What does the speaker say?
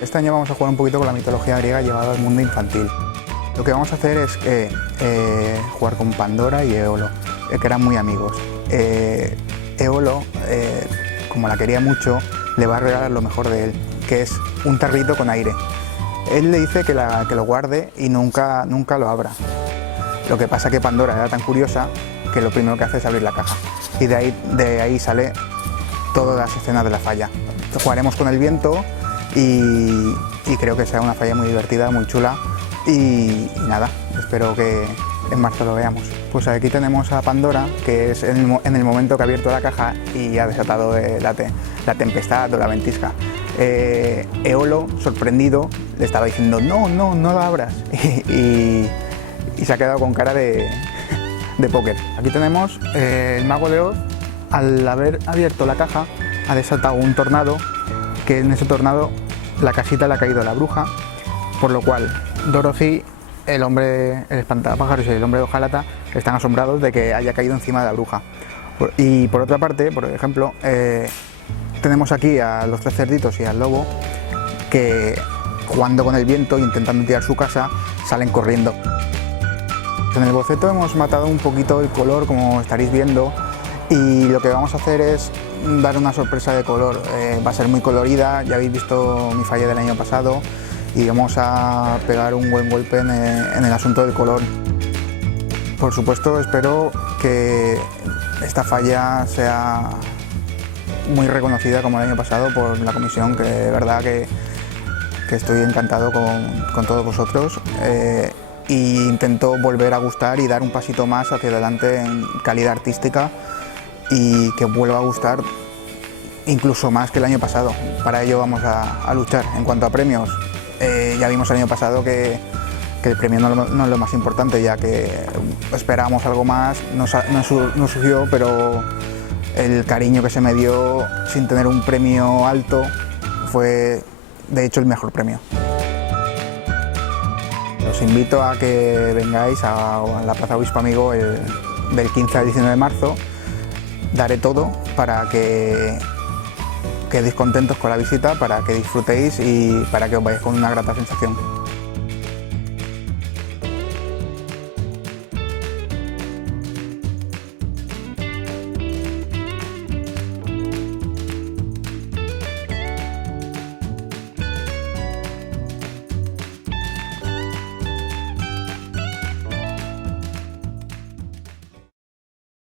Este año vamos a jugar un poquito con la mitología griega llevada al mundo infantil. Lo que vamos a hacer es jugar con Pandora y Éolo, que eran muy amigos. Éolo, como la quería mucho, le va a regalar lo mejor de él, que es un tarrito con aire. Él le dice que lo guarde y nunca lo abra. Lo que pasa es que Pandora era tan curiosa que lo primero que hace es abrir la caja. Y de ahí sale todas las escenas de la falla. Jugaremos con el viento y creo que será una falla muy divertida, muy chula. Y nada, espero que en marzo lo veamos. Pues aquí tenemos a Pandora, que es en el momento que ha abierto la caja y ha desatado la tempestad o la ventisca. Éolo, sorprendido, le estaba diciendo no la abras y se ha quedado con cara de póker. Aquí tenemos el mago de Oz. Al haber abierto la caja ha desatado un tornado, que en ese tornado la casita le ha caído a la bruja, por lo cual Dorothy, el espantapájaros y el hombre de hojalata están asombrados de que haya caído encima de la bruja. Y por otra parte, por ejemplo, tenemos aquí a los tres cerditos y al lobo que, jugando con el viento e intentando tirar su casa, salen corriendo. En el boceto hemos matado un poquito el color, como estaréis viendo, y lo que vamos a hacer es dar una sorpresa de color. Va a ser muy colorida, ya habéis visto mi falla del año pasado, y vamos a pegar un buen golpe en el asunto del color. Por supuesto, espero que esta falla sea muy reconocida como el año pasado por la comisión, que de verdad que estoy encantado con todos vosotros, y intento volver a gustar y dar un pasito más hacia adelante en calidad artística y que vuelva a gustar incluso más que el año pasado. Para ello vamos a luchar. En cuanto a premios, ya vimos el año pasado que el premio no es lo más importante, ya que esperábamos algo más, no surgió, pero el cariño que se me dio sin tener un premio alto fue de hecho el mejor premio. Os invito a que vengáis a la Plaza Obispo Amigo del 15 al 19 de marzo. Daré todo para que quedéis contentos con la visita, para que disfrutéis y para que os vayáis con una grata sensación.